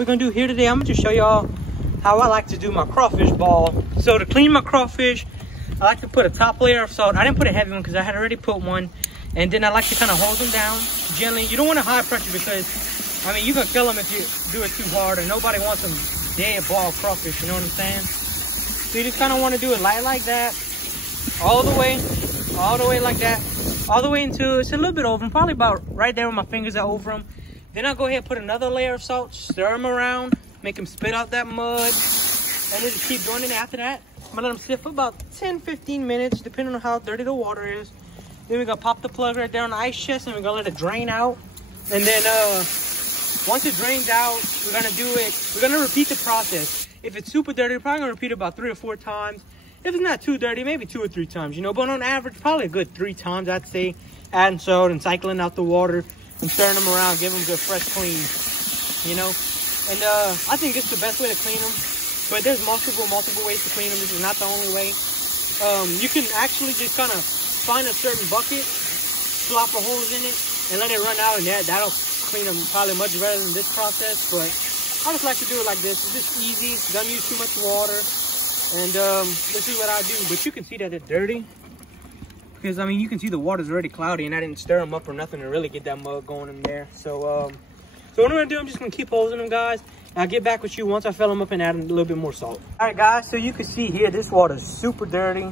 we're gonna do here today, I'm gonna just show y'all how I like to do my crawfish ball. So to clean my crawfish, I like to put a top layer of salt. I didn't put a heavy one because I had already put one. And then I like to kind of hold them down gently. You don't want a high pressure because, I mean, you can kill them if you do it too hard, and nobody wants them dead ball crawfish, you know what I'm saying? So you just kind of want to do it light like that, all the way like that, all the way until it's a little bit over them, probably about right there where my fingers are over them. Then I'll go ahead and put another layer of salt, stir them around, make them spit out that mud, and then just keep doing it. After that, I'm gonna let them sit for about 10-15 minutes, depending on how dirty the water is. Then we're gonna pop the plug right there on the ice chest, and we're gonna let it drain out. And then once it drains out, we're gonna repeat the process. If it's super dirty, we're probably gonna repeat it about 3 or 4 times. If it's not too dirty, maybe 2 or 3 times, you know. But on average, probably a good 3 times, I'd say. Adding salt and cycling out the water and stirring them around, give them a good fresh clean, you know. And I think it's the best way to clean them. But there's multiple ways to clean them. This is not the only way. You can actually just kind of find a certain bucket, slop the holes in it, and let it run out, and that'll clean them probably much better than this process. But I just like to do it like this. It's just easy, don't use too much water, and this is what I do. But you can see that it's dirty because, I mean, you can see the water's already cloudy, and I didn't stir them up or nothing to really get that mud going in there. So what I'm gonna do, I'm just gonna keep hosing them, guys, and I'll get back with you once I fill them up and add a little bit more salt. All right, guys, so you can see here this water is super dirty.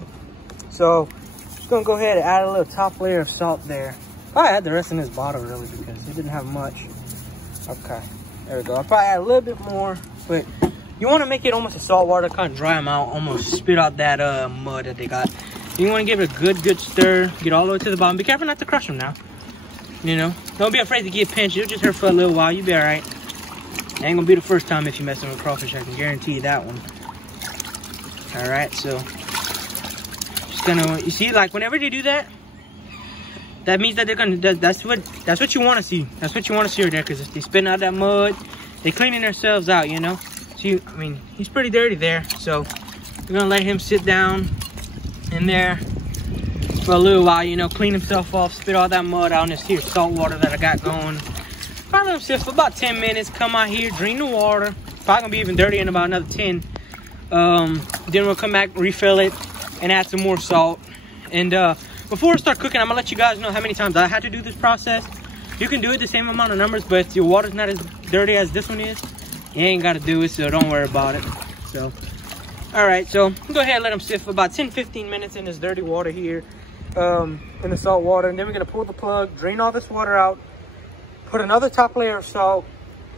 So just gonna go ahead and add a little top layer of salt there. Probably add the rest in this bottle really because it didn't have much. Okay, there we go. I'll probably add a little bit more, but you want to make it almost a salt water, kind of dry them out, almost spit out that mud that they got. You want to give it a good stir, get all the way to the bottom. Be careful not to crush them now. You know, don't be afraid to get pinched. It'll just hurt for a little while. You'll be all right. Ain't gonna be the first time if you're messing with crawfish. I can guarantee you that one. All right, so just gonna, you see, like whenever they do that, that means that they're gonna. That's what you want to see. That's what you want to see right there. Because if they spit out that mud, they cleaning themselves out. You know. See, I mean, he's pretty dirty there. So we're gonna let him sit down in there for a little while, you know, clean himself off, spit all that mud out in this here salt water that I got going. Probably let him sit for about 10 minutes, come out here, drain the water. Probably gonna be even dirty in about another 10. Then we'll come back, refill it, and add some more salt. And before I start cooking, I'm gonna let you guys know how many times I had to do this process. You can do it the same amount of numbers, but if your water's not as dirty as this one is, you ain't gotta do it, so don't worry about it. So, all right, so go ahead and let them sit for about 10-15 minutes in this dirty water here, in the salt water. And then we're gonna pull the plug, drain all this water out, put another top layer of salt,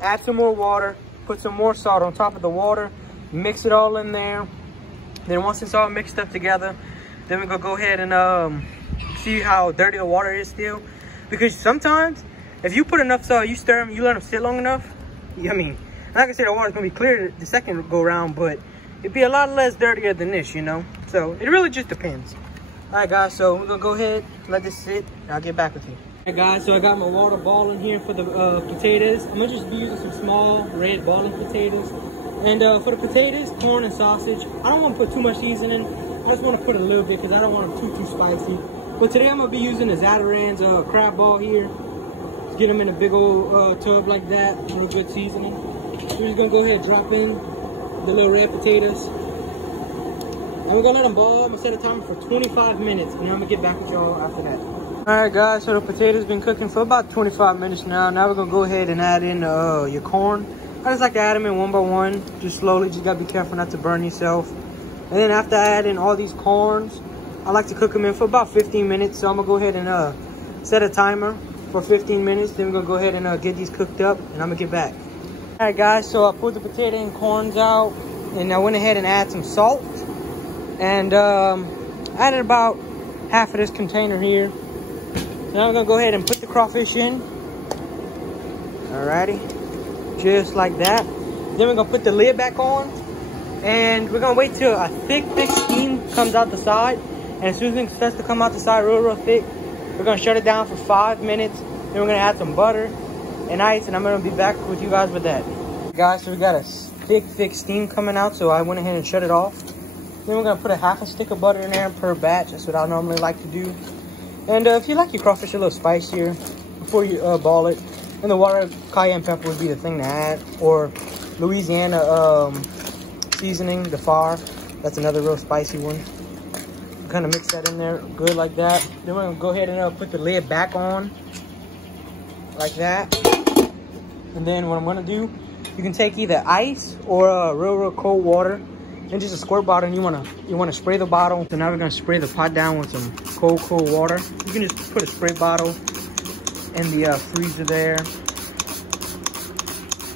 add some more water, put some more salt on top of the water, mix it all in there. Then once it's all mixed up together, then we're gonna go ahead and see how dirty the water is still. Because sometimes, if you put enough salt, you stir them, you let them sit long enough, I mean, I'm not gonna say the water's gonna be clear the second go round, but it'd be a lot less dirtier than this, you know? So it really just depends. All right, guys, so we're gonna go ahead, let this sit, and I'll get back with you. All right, guys, so I got my water balling here for the potatoes. I'm gonna just be using some small red balling potatoes. And for the potatoes, corn and sausage, I don't wanna put too much seasoning. I just wanna put a little bit because I don't want them too spicy. But today I'm gonna be using the Zatarans crab ball here. Let's get them in a big old tub like that, a little good seasoning. We're just gonna go ahead and drop in the little red potatoes. And we're gonna let them boil. I'm gonna set a timer for 25 minutes, and then I'm gonna get back with y'all after that. All right, guys, so the potatoes been cooking for about 25 minutes now. Now we're gonna go ahead and add in your corn. I just like to add them in one by one, just slowly. Just gotta be careful not to burn yourself. And then after I add in all these corns, I like to cook them in for about 15 minutes. So I'm gonna go ahead and set a timer for 15 minutes. Then we're gonna go ahead and get these cooked up, and I'm gonna get back. All right, guys, so I pulled the potato and corns out, and I went ahead and added some salt. And added about half of this container here. Now I'm gonna go ahead and put the crawfish in. Alrighty, just like that. Then we're gonna put the lid back on, and we're gonna wait till a thick steam comes out the side. And as soon as it starts to come out the side real thick, we're gonna shut it down for 5 minutes. Then we're gonna add some butter and ice, and I'm gonna be back with you guys with that. Guys, so we got a thick steam coming out, so I went ahead and shut it off. Then we're gonna put a half a stick of butter in there per batch. That's what I normally like to do. And if you like your crawfish a little spicier before you ball it, in the water, cayenne pepper would be the thing to add. Or Louisiana seasoning, the Far. That's another real spicy one. Kind of mix that in there good like that. Then we're gonna go ahead and put the lid back on like that. And then what I'm gonna do, you can take either ice or real cold water and just a squirt bottle, and you wanna spray the bottle. So now we're gonna spray the pot down with some cold water. You can just put a spray bottle in the freezer there,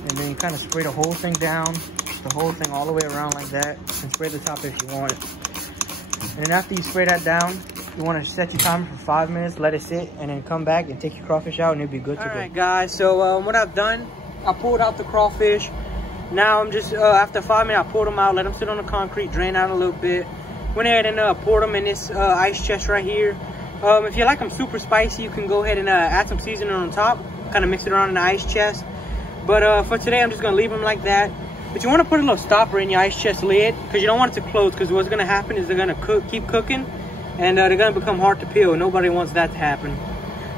and then you kind of spray the whole thing down, the whole thing all the way around like that, and spray the top if you want it. And then after you spray that down, you want to set your timer for 5 minutes, let it sit, and then come back and take your crawfish out, and it'll be good to go. All right, guys. So what I've done, I pulled out the crawfish. Now I'm just after 5 minutes, I pulled them out, let them sit on the concrete, drain out a little bit. Went ahead and poured them in this ice chest right here. If you like them super spicy, you can go ahead and add some seasoning on top, kind of mix it around in the ice chest. But for today, I'm just gonna leave them like that. But you want to put a little stopper in your ice chest lid, because you don't want it to close, because what's going to happen is they're going to keep cooking, and they're going to become hard to peel. Nobody wants that to happen.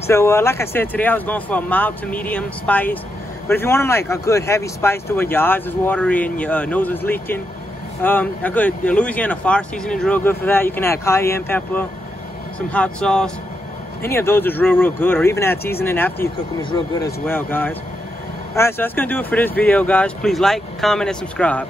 So like I said, today I was going for a mild to medium spice. But if you want them like a good heavy spice to where your eyes is watery and your nose is leaking, the Louisiana Fire seasoning is real good for that. You can add cayenne pepper, some hot sauce. Any of those is real good, or even add seasoning after you cook them is real good as well, guys. All right, so that's gonna do it for this video, guys. Please like, comment, and subscribe.